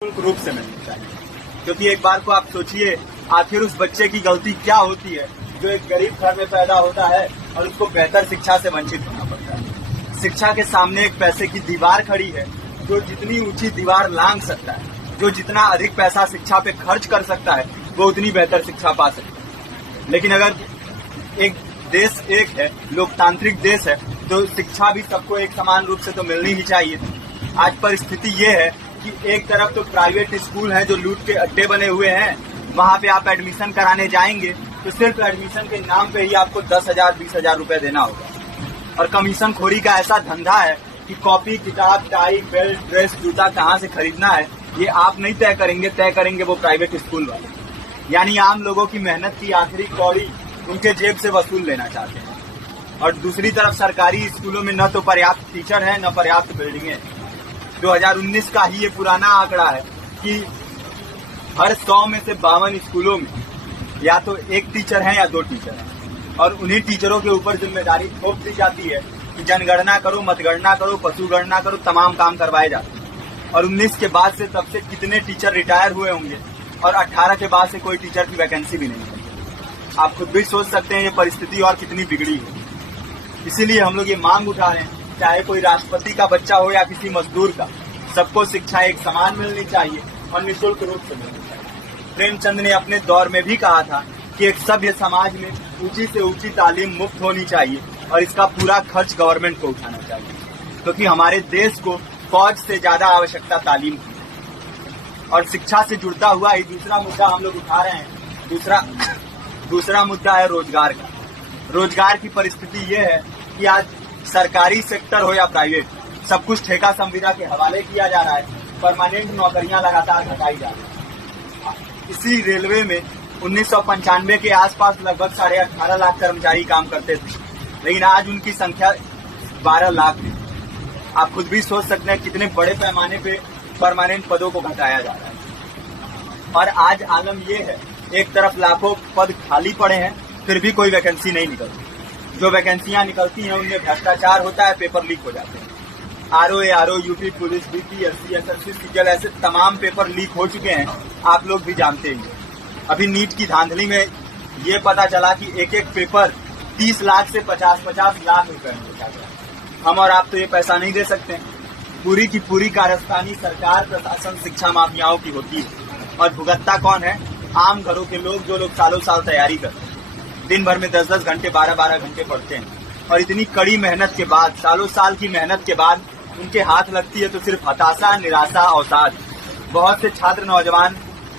निःशुल्क रूप से मिलनी चाहिए। क्योंकि एक बार को आप सोचिए, आखिर उस बच्चे की गलती क्या होती है जो एक गरीब घर में पैदा होता है और उसको बेहतर शिक्षा से वंचित होना पड़ता है। शिक्षा के सामने एक पैसे की दीवार खड़ी है, जो जितनी ऊंची दीवार लांघ सकता है, जो जितना अधिक पैसा शिक्षा पे खर्च कर सकता है, वो उतनी बेहतर शिक्षा पा सकता है। लेकिन अगर एक देश एक है, लोकतांत्रिक देश है, तो शिक्षा भी सबको एक समान रूप से तो मिलनी ही चाहिए। आज परिस्थिति ये है कि एक तरफ तो प्राइवेट स्कूल हैं जो लूट के अड्डे बने हुए हैं, वहाँ पे आप एडमिशन कराने जाएंगे तो सिर्फ एडमिशन के नाम पे ही आपको 10,000 20,000 रुपए देना होगा। और कमीशन खोरी का ऐसा धंधा है कि कॉपी, किताब, टाई, बेल्ट, ड्रेस, जूता कहाँ से खरीदना है ये आप नहीं तय करेंगे वो प्राइवेट स्कूल वाले। यानी आम लोगों की मेहनत की आखिरी कौड़ी उनके जेब से वसूल लेना चाहते हैं। और दूसरी तरफ सरकारी स्कूलों में न तो पर्याप्त टीचर है, न पर्याप्त बिल्डिंगें। 2019 का ही ये पुराना आंकड़ा है कि हर 100 में से 52 स्कूलों में या तो एक टीचर है या 2 टीचर हैं। और उन्हीं टीचरों के ऊपर जिम्मेदारी थोप दी जाती है कि जनगणना करो, मतगणना करो, पशुगणना करो, तमाम काम करवाए जाते हैं। और 19 के बाद से तब से कितने टीचर रिटायर हुए होंगे और 18 के बाद से कोई टीचर की वैकेंसी भी नहीं है। आप खुद भी सोच सकते हैं ये परिस्थिति और कितनी बिगड़ी है। इसीलिए हम लोग ये मांग उठा रहे हैं, चाहे कोई राष्ट्रपति का बच्चा हो या किसी मजदूर का, सबको शिक्षा एक समान मिलनी चाहिए और निःशुल्क रूप से मिलनी चाहिए। प्रेमचंद ने अपने दौर में भी कहा था कि एक सभ्य समाज में ऊंची से ऊंची तालीम मुफ्त होनी चाहिए और इसका पूरा खर्च गवर्नमेंट को उठाना चाहिए, क्योंकि हमारे देश को फौज से ज्यादा आवश्यकता तालीम की है। और शिक्षा से जुड़ता हुआ ही दूसरा मुद्दा हम लोग उठा रहे हैं। दूसरा मुद्दा है रोजगार का। रोजगार की परिस्थिति ये है कि आज सरकारी सेक्टर हो या प्राइवेट, सब कुछ ठेका संविदा के हवाले किया जा रहा है। परमानेंट नौकरियां लगातार घटाई जा रही है। इसी रेलवे में 1995 के आसपास लगभग 18.5 लाख कर्मचारी काम करते थे, लेकिन आज उनकी संख्या 12 लाख है। आप खुद भी सोच सकते हैं कितने बड़े पैमाने पे परमानेंट पदों को घटाया जा रहा है। और आज आलम ये है, एक तरफ लाखों पद खाली पड़े हैं, फिर भी कोई वैकेंसी नहीं निकलती। जो वैकेंसियां निकलती हैं उनमें भ्रष्टाचार होता है, पेपर लीक हो जाते हैं। RO, UP police, BPSC, SSC, CGL, ऐसे तमाम पेपर लीक हो चुके हैं, आप लोग भी जानते हैं। अभी नीट की धांधली में ये पता चला कि एक एक पेपर 30 लाख से 50-50 लाख रुपए में बेचा गया। हम और आप तो ये पैसा नहीं दे सकते। पूरी की पूरी कारस्तानी सरकार, प्रशासन, शिक्षा माफियाओं की होती है। और भुगतता कौन है? आम घरों के लोग, जो लोग सालों साल तैयारी करते हैं, दिन भर में 10-10 घंटे, 12-12 घंटे पढ़ते हैं। और इतनी कड़ी मेहनत के बाद, सालों साल की मेहनत के बाद उनके हाथ लगती है तो सिर्फ हताशा, निराशा, अवसाद। बहुत से छात्र नौजवान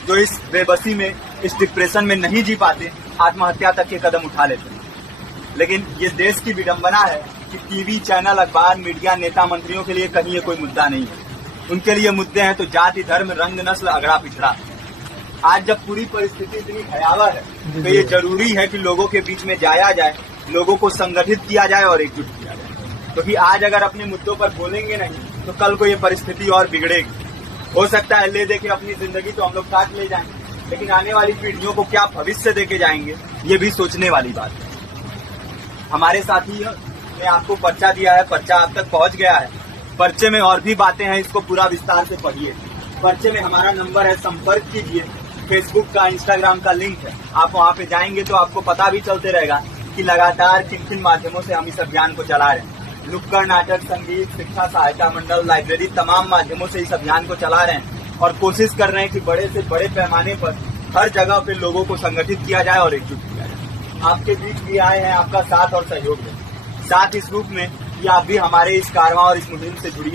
जो इस बेबसी में, इस डिप्रेशन में नहीं जी पाते, आत्महत्या तक के कदम उठा लेते हैं। लेकिन ये देश की विडंबना है कि टीवी चैनल, अखबार, मीडिया, नेता, मंत्रियों के लिए कहीं ये कोई मुद्दा नहीं है। उनके लिए मुद्दे हैं तो जाति, धर्म, रंग, नस्ल, अगड़ा पिछड़ा। आज जब पूरी परिस्थिति इतनी भयावह है तो ये जरूरी है कि लोगों के बीच में जाया जाए, लोगों को संगठित किया जाए और एकजुट किया जाए। क्योंकि आज अगर अपने मुद्दों पर बोलेंगे नहीं तो कल को ये परिस्थिति और बिगड़ेगी। हो सकता है ले देके अपनी जिंदगी तो हम लोग काट ले जाएंगे, लेकिन आने वाली पीढ़ियों को क्या भविष्य देके जाएंगे, ये भी सोचने वाली बात है। हमारे साथी ने आपको पर्चा दिया है, पर्चा आप तक पहुंच गया है। पर्चे में और भी बातें हैं, इसको पूरा विस्तार से पढ़िए। पर्चे में हमारा नंबर है, संपर्क कीजिए। फेसबुक का, इंस्टाग्राम का लिंक है, आप वहाँ पे जाएंगे तो आपको पता भी चलते रहेगा कि लगातार किन किन माध्यमों से हम इस अभियान को चला रहे हैं। नुक्कड़ नाटक, संगीत, शिक्षा सहायता मंडल, लाइब्रेरी, तमाम माध्यमों से इस अभियान को चला रहे हैं और कोशिश कर रहे हैं कि बड़े से बड़े पैमाने पर हर जगह पे लोगों को संगठित किया जाए और एकजुट किया जाए। आपके बीच भी आए हैं, आपका साथ और सहयोग है। साथ इस रूप में कि आप भी हमारे इस कारवां और इस मुहिम से जुड़िए।